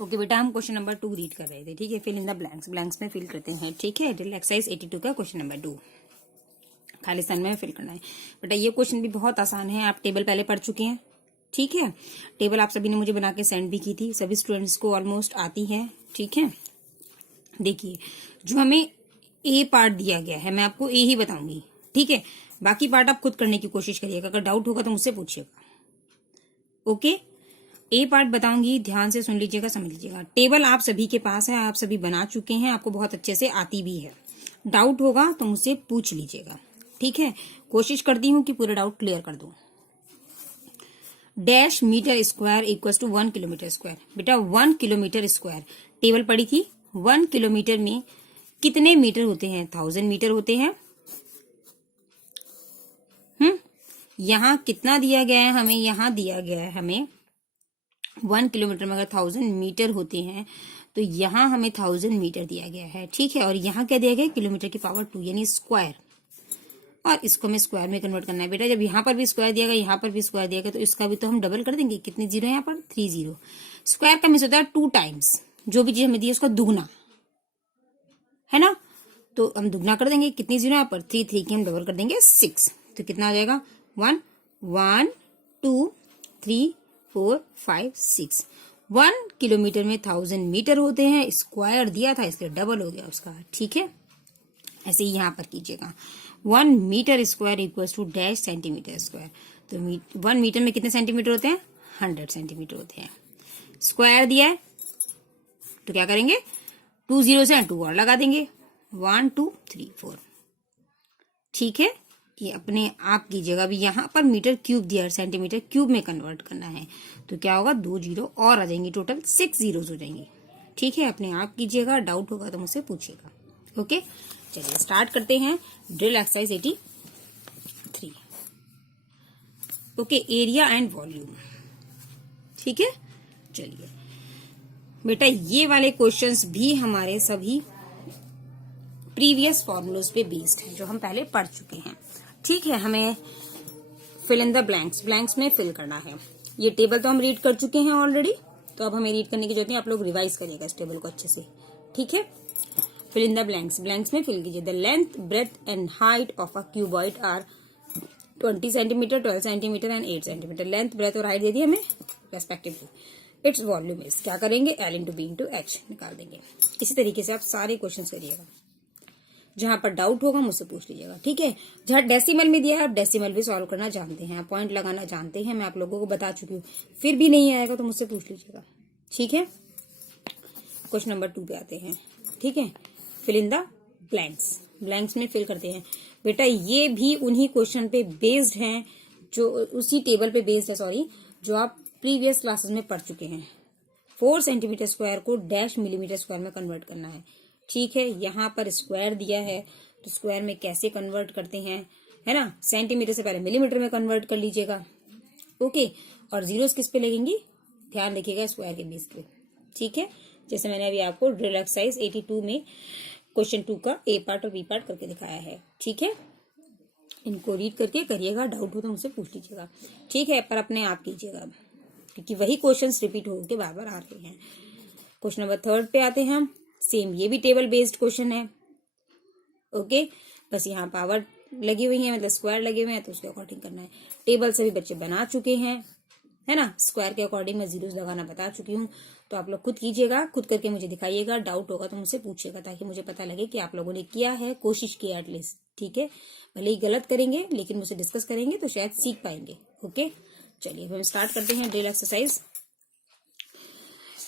Okay बेटा, हम question number 2 read कर रहे थे, ठीक है। Fill in the blanks, blanks में फिल करते हैं, ठीक है। ड्रिल एक्सरसाइज 82 का क्वेश्चन नंबर 2, खाली स्थान में फिल करना है। बेटा ये क्वेश्चन भी बहुत आसान है, आप टेबल पहले पढ़ चुके हैं, ठीक है। टेबल आप सभी ने मुझे बना के सेंड भी की थी, सभी स्टूडेंट्स को ऑलमोस्ट आती है, ठीक है। देखिए, जो हमें ए पार्ट दिया गया है, मैं आपको ए ही बताऊंगी, ठीक है। बाकी पार्ट आप खुद करने की कोशिश करिएगा, अगर डाउट होगा तो मुझसे पूछिएगा, ओके। ए पार्ट बताऊंगी, ध्यान से सुन लीजिएगा, समझ लीजिएगा। टेबल आप सभी के पास है, आप सभी बना चुके हैं, आपको बहुत अच्छे से आती भी है। डाउट होगा तो मुझसे पूछ लीजिएगा, ठीक है। कोशिश करती हूँ कि पूरा डाउट क्लियर कर दूं। Dash metre square equal to 1 kilometre square. बेटा 1 किलोमीटर स्क्वायर टेबल पड़ी थी, 1 किलोमीटर में कितने मीटर होते हैं? 1000 मीटर होते हैं। यहाँ कितना दिया गया है हमें? यहाँ दिया गया है हमें 1 किलोमीटर में अगर 1000 मीटर होते हैं तो यहाँ हमें 1000 मीटर दिया गया है, ठीक है। और यहाँ क्या दिया गया है? किलोमीटर की पावर 2 यानी स्क्वायर, और इसको हमें स्क्वायर में कन्वर्ट करना है। बेटा जब यहाँ पर भी स्क्वायर दिया गया, यहाँ पर भी स्क्वायर दिया गया, तो इसका भी तो हम डबल कर देंगे। कितने जीरो है यहाँ पर? 3 जीरो। स्क्वायर का मीन्स होता है 2 टाइम्स, जो भी चीज हमें दी है उसका दुगना, है ना। तो हम दुगना कर देंगे। कितनी जीरो यहाँ पर? 3, 3 की हम डबल कर देंगे 6, तो कितना आ जाएगा? 1 1 2 3 4 5 6। 1 किलोमीटर में 1000 मीटर होते हैं, स्क्वायर दिया था इसलिए डबल हो गया उसका, ठीक है। ऐसे ही यहाँ पर कीजिएगा। 1 metre square equals to dash centimetre square. तो 1 मीटर में कितने सेंटीमीटर होते हैं? 100 सेंटीमीटर होते हैं। स्क्वायर दिया है तो क्या करेंगे? 2 जीरो से 2 और लगा देंगे, 1 2 3 4, ठीक है। ये अपने आप कीजिएगा। अभी यहाँ पर मीटर क्यूब दिया है, सेंटीमीटर क्यूब में कन्वर्ट करना है, तो क्या होगा? 2 जीरो और आ जाएंगे, टोटल 6 जीरोस हो जाएंगे, ठीक है। अपने आप कीजिएगा, डाउट होगा तो मुझसे पूछिएगा, ओके। चलिए स्टार्ट करते हैं drill exercise 83, okay. Area and volume, ठीक है। चलिए बेटा ये वाले क्वेश्चंस भी हमारे सभी प्रीवियस फॉर्मूलोज पे बेस्ड हैं, जो हम पहले पढ़ चुके हैं, ठीक है। हमें fill in the blanks, blanks में फिल करना है। ये टेबल तो हम रीड कर चुके हैं ऑलरेडी, तो अब हमें रीड करने की जरूरत नहीं, आप लोग रिवाइज करिएगा इस टेबल को अच्छे से, ठीक है। Fill in the blanks, blanks में फिल कीजिए। The length, breadth and height of a cuboid are 20 centimetre, 12 centimetre and 8 centimetre. Length, breadth और हाइट दे दी हमें रेस्पेक्टिवली। इट्स वॉल्यूम इज, क्या करेंगे? L into B into H निकाल देंगे। इसी तरीके से आप सारे क्वेश्चन करिएगा। जहां पर डाउट होगा मुझसे पूछ लीजिएगा, ठीक है। जहां डेसिमल में दिया है आप डेसिमल भी सॉल्व करना जानते हैं, पॉइंट लगाना जानते हैं, मैं आप लोगों को बता चुकी हूँ। फिर भी नहीं आएगा तो मुझसे पूछ लीजिएगा, ठीक है। क्वेश्चन नंबर 2 पे आते हैं, ठीक है। Fill in the blanks, blanks में फिल करते हैं। बेटा ये भी उन्हीं क्वेश्चन पे बेस्ड हैं, जो उसी टेबल पे बेस्ड है, सॉरी, जो आप प्रीवियस क्लासेस में पढ़ चुके हैं। 4 सेंटीमीटर स्क्वायर को डैश मिलीमीटर स्क्वायर में कन्वर्ट करना है, ठीक है। यहाँ पर स्क्वायर दिया है तो स्क्वायर में कैसे कन्वर्ट करते हैं, है ना। सेंटीमीटर से पहले मिलीमीटर में कन्वर्ट कर लीजिएगा, ओके। और जीरोस किस पे लगेंगी? ध्यान रखिएगा, स्क्वायर के बेस पे, ठीक है। जैसे मैंने अभी आपको ड्रिल एक्सरसाइज 82 में क्वेश्चन 2 का ए पार्ट और बी पार्ट करके दिखाया है, ठीक है। इनको रीड करके करिएगा, डाउट हो तो मुझसे पूछ लीजिएगा, ठीक है। पर अपने आप कीजिएगा, क्योंकि वही क्वेश्चंस रिपीट होकर बार बार आ रहे हैं। क्वेश्चन नंबर 3 पे आते हैं हम। सेम ये भी टेबल बेस्ड क्वेश्चन है, ओके। बस यहाँ पावर लगी हुई है, मतलब स्क्वायर लगे हुए हैं, तो उसके अकॉर्डिंग करना है। टेबल सभी बच्चे बना चुके हैं, है ना। स्क्वायर के अकॉर्डिंग मैं जीरोस लगाना बता चुकी हूँ, तो आप लोग खुद कीजिएगा, खुद करके मुझे दिखाइएगा। डाउट होगा तो मुझसे पूछिएगा, ताकि मुझे पता लगे कि आप लोगों ने किया है, कोशिश की है एटलीस्ट, ठीक है। भले ही गलत करेंगे लेकिन मुझसे डिस्कस करेंगे तो शायद सीख पाएंगे, ओके। चलिए हम स्टार्ट करते हैं ड्रिल एक्सरसाइज।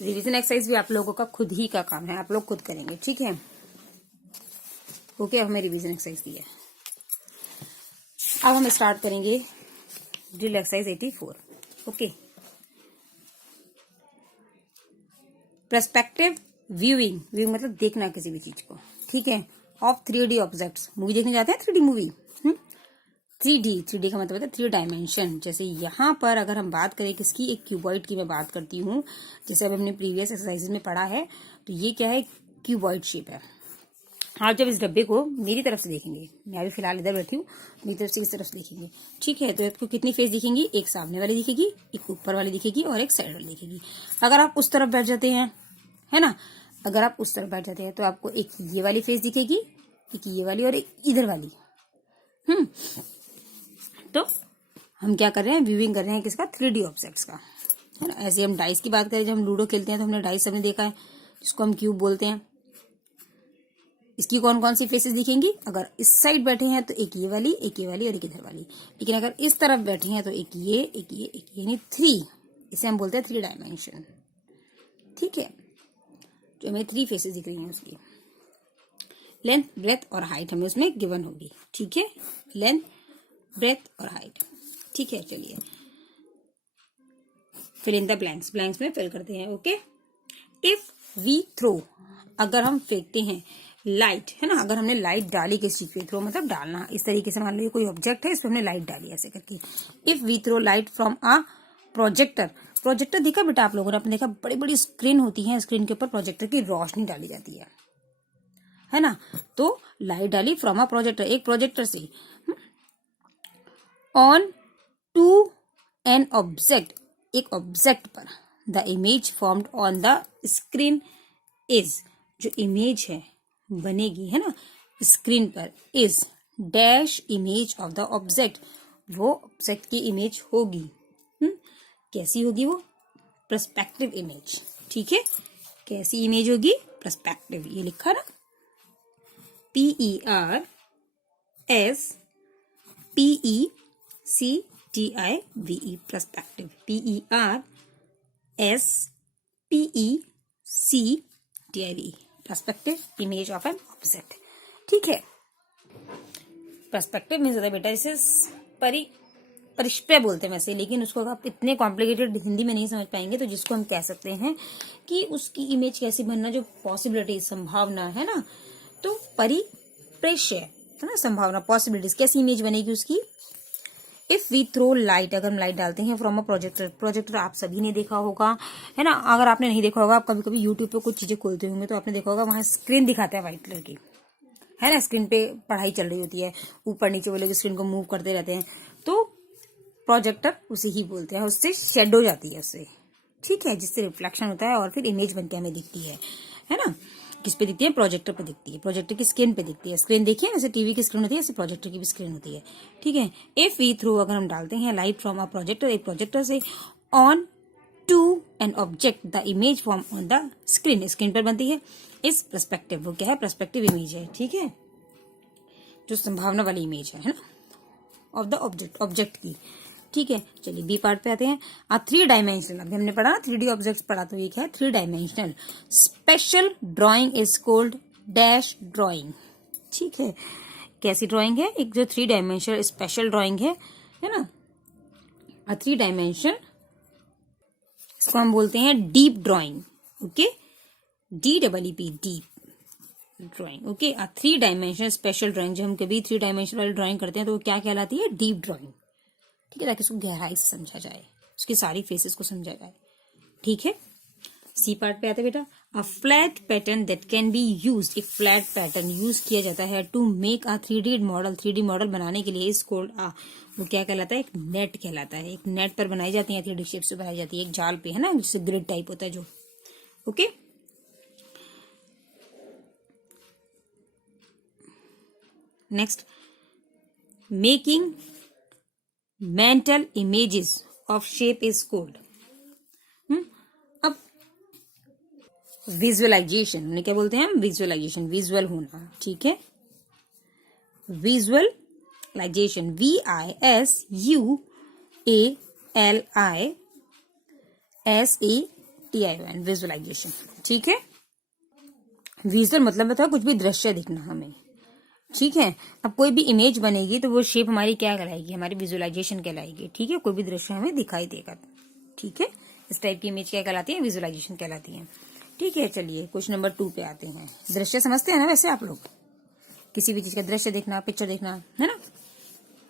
रिवीजन एक्सरसाइज भी आप लोगों का खुद ही का काम है, आप लोग खुद करेंगे, ठीक है, ओके। हमें रिवीजन एक्सरसाइज दी है। अब हम स्टार्ट करेंगे drill exercise 84, okay. Perspective viewing, view मतलब देखना किसी भी चीज को, ठीक है। ऑफ 3D ऑब्जेक्ट्स, मूवी देखने जाते हैं 3D मूवी, 3D का मतलब है 3 डायमेंशन। जैसे यहाँ पर अगर हम बात करें किसकी, एक क्यूबॉइड की मैं बात करती हूँ, जैसे अब हमने प्रीवियस एक्सरसाइजेज में पढ़ा है, तो ये क्या है? क्यूबॉइड शेप है, आप जब इस डब्बे को मेरी तरफ से देखेंगे, मैं अभी फिलहाल इधर बैठी हूँ, मेरी तरफ से इस तरफ से देखेंगे, ठीक है, तो आपको कितनी फेस दिखेंगी, एक सामने वाली दिखेगी, एक ऊपर वाली दिखेगी और एक साइड वाली दिखेगी। अगर आप उस तरफ बैठ जाते हैं, है ना, अगर आप उस तरफ बैठ जाते हैं तो आपको एक ये वाली फेस दिखेगी, एक ये वाली और एक इधर वाली। तो हम क्या कर रहे हैं, व्यूइंग कर रहे हैं किसका, 3D ऑब्जेक्ट्स का, है ना। ऐसे हम डाइस की बात करें, जब हम लूडो खेलते हैं तो हमने डाइस सबने देखा है, जिसको हम क्यूब बोलते हैं। इसकी कौन कौन सी फेसेस दिखेंगी, अगर इस साइड बैठे हैं तो एक ये वाली, एक ये वाली और एक इधर वाली, लेकिन अगर इस तरफ बैठे हैं तो एक ये, एक ये, एक ये, यानी 3। इसे हम बोलते हैं 3 डायमेंशन, ठीक है। जो हमें 3 फेसेस दिख रही हैं उसकी लेंथ, ब्रेथ और हाइट हमें उसमें गिवन होगी, ठीक है, लेंथ, ब्रेथ और हाइट, ठीक है। चलिए fill in the blanks, blanks में फिल करते हैं, ओके। इफ वी थ्रो, अगर हम फेंकते हैं लाइट, है ना, अगर हमने लाइट डाली किसी चीज पे, थ्रो मतलब डालना, इस तरीके से मान लीजिए कोई ऑब्जेक्ट है, इस पे हमने लाइट डाली ऐसे करके। If we throw light from a projector, projector देखा बेटा आप लोगों ने, आपने देखा बड़ी बड़ी स्क्रीन होती है, स्क्रीन के ऊपर प्रोजेक्टर की रोशनी डाली जाती है ना। तो लाइट डाली फ्रॉम अ प्रोजेक्टर, एक प्रोजेक्टर से, ऑन टू एन ऑब्जेक्ट, एक ऑब्जेक्ट पर, the image formed on the screen is, जो इमेज है बनेगी, है ना, स्क्रीन पर, is dash image of the object, वो ऑब्जेक्ट की इमेज होगी। कैसी होगी वो, पर्सपेक्टिव इमेज, ठीक है। कैसी इमेज होगी, पर्सपेक्टिव, ये लिखा ना, PERSPECTIVE, perspective, PERSPECTIVE, perspective image of an object, ठीक है। पर्सपेक्टिव मीन्स होता है बेटा, इसे परिष्पय बोलते हैं वैसे, लेकिन उसको अगर आप इतने कॉम्प्लिकेटेड हिंदी में नहीं समझ पाएंगे, तो जिसको हम कह सकते हैं कि उसकी इमेज कैसे बनना, जो पॉसिबिलिटी, संभावना है ना, तो परिप्रेक्ष्य, है ना, संभावना, पॉसिबिलिटीज, कैसी इमेज बनेगी उसकी। इफ वी थ्रो लाइट, अगर हम लाइट डालते हैं फ्रॉम अ प्रोजेक्टर, प्रोजेक्टर आप सभी ने देखा होगा, है ना। अगर आपने नहीं देखा होगा, आप कभी कभी यूट्यूब पे कुछ चीजें खोलते होंगे तो आपने देखा होगा, वहां स्क्रीन दिखाता है व्हाइट कलर की, है ना, स्क्रीन पे पढ़ाई चल रही होती है, ऊपर नीचे वो लोग स्क्रीन को मूव करते रहते हैं, तो प्रोजेक्टर उसे ही बोलते हैं, उससे शेड हो जाती है उससे, ठीक है, जिससे रिफ्लेक्शन होता है और फिर इमेज बनके हमें दिखती है ना। किस पे दिखती है, प्रोजेक्टर पे दिखती है, प्रोजेक्टर की स्क्रीन पे दिखती है। स्क्रीन देखिए जैसे टीवी की स्क्रीन होती है, ऐसे प्रोजेक्टर की भी स्क्रीन होती है, ठीक है। इफ वी थ्रो, अगर हम डालते हैं लाइट फ्रॉम अ प्रोजेक्टर, एक प्रोजेक्टर से, on to an object, the image form on the screen, screen पर बनती है, इस पर्सपेक्टिव, वो क्या है, पर्सपेक्टिव इमेज है, ठीक है, जो संभावना वाली इमेज है ना, ऑफ द ऑब्जेक्ट की, ठीक है। चलिए बी पार्ट पे आते हैं। 3 डायमेंशनल, अभी हमने पढ़ा ना 3D ऑब्जेक्ट्स पढ़ा, तो ये क्या है, 3 dimensional special drawing is called dash drawing, ठीक है। कैसी ड्राइंग है, एक जो 3 डायमेंशनल स्पेशल ड्राइंग है ना, 3 डायमेंशन, इसको हम बोलते हैं deep drawing, okay, DEEP, deep drawing, okay. 3 dimensional special drawing, जब हम कभी 3 डायमेंशनल वाली ड्राइंग करते हैं तो वो क्या कहलाती है, डीप ड्राइंग, ठीक है, ताकि उसको गहराई से समझा जाए, उसकी सारी फेसेस को समझा जाए, ठीक है। सी पार्ट पे आते बेटा, a flat pattern that can be use, एक फ्लैट पैटर्न यूज किया जाता है to make a 3D model, 3D model बनाने के लिए, इज कॉल्ड वो क्या कहलाता है, एक नेट कहलाता है। एक नेट पर बनाई जाती है 3D शेप से बनाई जाती है, एक जाल पे, है ना, जिससे ग्रिड टाइप होता है जो, okay. Next, making mental images of shape is called, अब विजुअलाइजेशन, उन्हें क्या बोलते हैं हम, विजुअलाइजेशन, विजुअल होना, ठीक है, विजुअलाइजेशन, VISUALISATION, विजुअलाइजेशन, ठीक है। विजुअल मतलब होता है कुछ भी दृश्य दिखना हमें, ठीक है। अब कोई भी इमेज बनेगी तो वो शेप हमारी क्या कहलाएगी, हमारी विजुअलाइजेशन कहलाएगी, ठीक है। कोई भी दृश्य हमें दिखाई देगा, ठीक है, इस टाइप की इमेज क्या कहलाती है, विजुअलाइजेशन कहलाती है, ठीक है। चलिए क्वेश्चन नंबर 2 पे आते हैं। दृश्य समझते हैं ना वैसे आप लोग, किसी भी चीज का दृश्य देखना, पिक्चर देखना, है ना।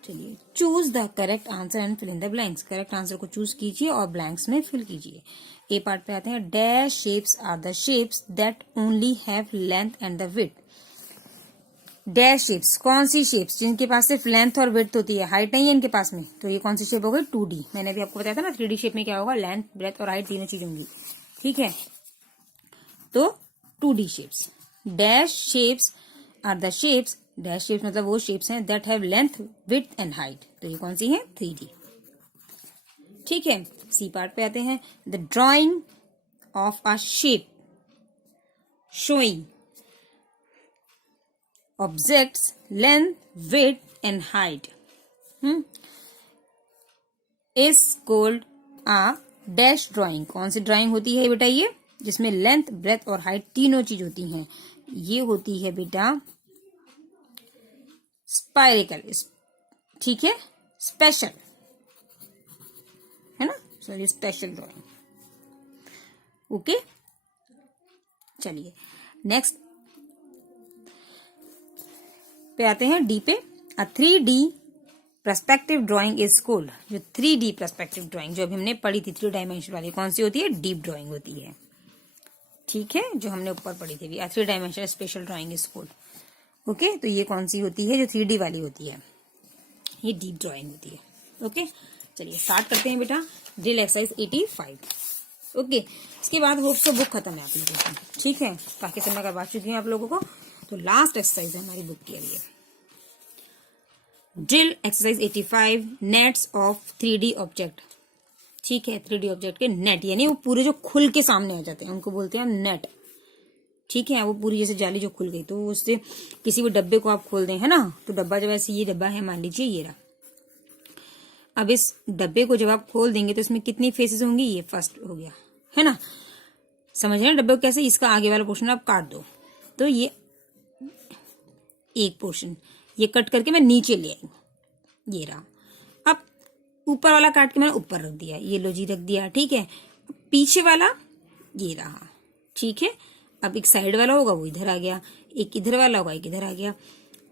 चलिए, choose the correct answer and fill in the blanks, correct answer को चूज कीजिए और ब्लैंक्स में फिल कीजिए। ए पार्ट पे आते हैं। Dash shapes are the shapes that only have length and the width, dash shapes, कौन सी शेप्स जिनके पास सिर्फ लेंथ और विड्थ होती है, हाइट नहीं है इनके पास में, तो ये कौन सी शेप हो गई? 2D। मैंने भी आपको बताया था ना 3D शेप में क्या होगा? लेंथ, ब्रेथ और हाइट तीनों चीज होंगी। ठीक है, तो 2D shapes. Dash shapes are the shapes, dash shapes मतलब वो शेप्स हैं that have length, width and height, तो ये कौन सी है? 3D। ठीक है, सी पार्ट पे आते हैं। The drawing of a shape showing objects length, width and height is called a dash drawing। कौन सी ड्राइंग होती है बेटा? ये जिसमें लेंथ, ब्रेथ और हाइट तीनों चीज होती हैं, ये होती है बेटा स्पाइरिकल। ठीक है, स्पेशल है ना, सॉरी स्पेशल ड्राइंग। ओके, चलिए नेक्स्ट पे आते हैं, डी पे। अ 3D perspective drawing is called. जो 3D पर्सपेक्टिव ड्राइंग जो अभी हमने पढ़ी थी 3 डायमेंशन वाली, कौन सी होती है? डीप ड्राइंग होती है। ठीक है, जो हमने ऊपर पढ़ी थी, 3 dimension special drawing is called. Okay, तो ये कौन सी होती है? जो 3D वाली होती है, ये डीप ड्राइंग होती है। ओके, चलिए स्टार्ट करते हैं बेटा ड्रिल एक्सरसाइज 85। ओके, इसके बाद होप सो बुक खत्म है आप लोगों की। ठीक है, काफी समय करवा चुकी हूँ आप लोगों को, तो लास्ट एक्सरसाइज है हमारी बुक के लिए। Drill exercise 85, nets of 3D object. ठीक है, 3D ऑब्जेक्ट के नेट, यानी वो पूरे जो खुल के सामने आ जाते हैं उनको बोलते हैं नेट। ठीक है, वो पूरी जैसे जाली जो खुल गई, तो उससे किसी भी डब्बे को आप खोल दें, है ना, तो डब्बा जब ऐसे, ये डब्बा है मान लीजिए ये रहा। अब इस डब्बे को जब आप खोल देंगे तो इसमें कितनी फेसेस होंगी? ये फर्स्ट हो गया, है ना, समझ रहे हैं डब्बे को कैसे? इसका आगे वाला पोर्शन आप काट दो, तो ये एक पोर्शन ये कट करके मैं नीचे ले आई, ये रहा। अब ऊपर वाला काट के मैंने ऊपर रख दिया, ये लो जी रख दिया। ठीक है, पीछे वाला ये रहा। ठीक है, अब एक साइड वाला होगा वो इधर आ गया, एक इधर वाला होगा एक इधर आ गया।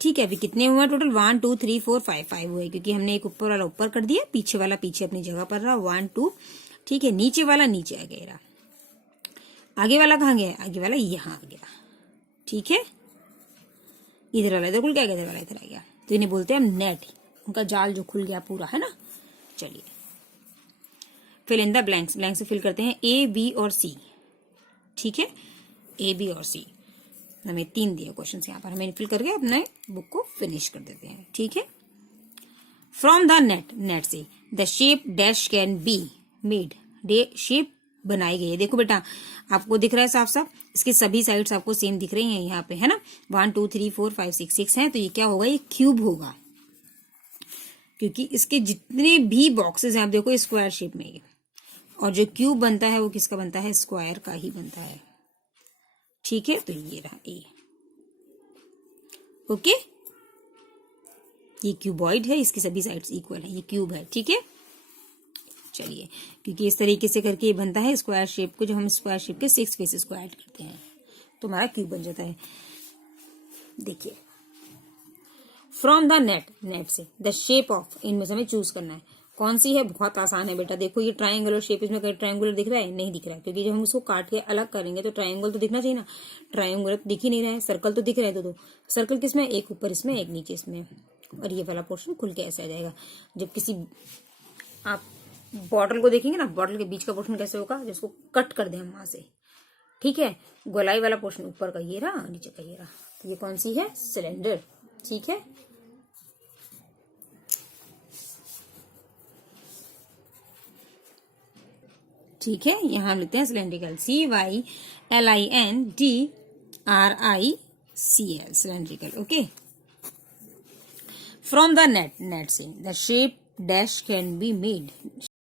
ठीक है, अभी कितने हुए टोटल? 1 2 3 4 5 5 हुए, क्योंकि हमने एक ऊपर वाला ऊपर कर दिया, पीछे वाला पीछे अपनी जगह पर रहा। 1 2। ठीक है, नीचे वाला नीचे आ गया रहा। आगे वाला कहाँ गया? आगे वाला यहाँ आ गया। ठीक है, इधर वाला इधर खुल गया, इधर वाला इधर आ गया, तो इन्हें बोलते हैं हम नेट। उनका जाल जो खुल गया पूरा, है ना। चलिए fill in the blanks, blank से फिल करते हैं ए, बी और सी। ठीक है, ए, बी और सी, हमें 3 दिए क्वेश्चन यहाँ पर, हमें फिल करके अपने बुक को फिनिश कर देते हैं। ठीक है, फ्रॉम द नेट, नेट से the shape dash can be made, shape बनाई गई है। देखो बेटा आपको दिख रहा है साफ साफ, इसके सभी साइड्स आपको सेम दिख रही हैं यहाँ पे, है ना। 1 2 3 4 5 6 6 है, तो ये क्या होगा? ये क्यूब होगा, क्योंकि इसके जितने भी बॉक्सेस हैं आप देखो स्क्वायर शेप में ये, और जो क्यूब बनता है वो किसका बनता है? स्क्वायर का ही बनता है। ठीक है, तो ये रहा ए। ओके, ये क्यूबॉइड है, इसकी सभी साइड्स इक्वल है, ये क्यूब है। ठीक है, चलिए क्योंकि इस तरीके से करके ये बनता है स्क्वायर शेप को, जब हम स्क्वायर शेप के 6 फेसेस को ऐड करते हैं तो हमारा क्यूब बन जाता है। देखिए फ्रॉम द नेट, नेट से द शेप ऑफ, इनमें से हमें चूज करना है कौन सी है। बहुत आसान है बेटा, देखो ये ट्रायंगुलर शेप, इसमें कहीं ट्रायंगुलर दिख रहा है? नहीं दिख रहा है, क्योंकि जब हम इसको काट के अलग करेंगे तो ट्रायंगल तो दिखना चाहिए ना, ट्रायंगुलर दिख ही नहीं रहा है। सर्कल तो दिख रहा है, तो सर्कल किसमें? एक ऊपर इसमें एक नीचे इसमें, और ये वाला पोर्शन खुल के ऐसे आ जाएगा। जब किसी आप बॉटल को देखेंगे ना, बॉटल के बीच का पोर्शन कैसे होगा? जिसको कट कर दें हम वहां से। ठीक है, गोलाई वाला पोर्शन ऊपर का ये रहा, नीचे का ये रहा, तो ये कौन सी है? सिलेंडर। ठीक है, ठीक है, यहां लिखते हैं cylindrical, CYLINDRICL, cylindrical. Okay, from the net, net से the shape dash can be made,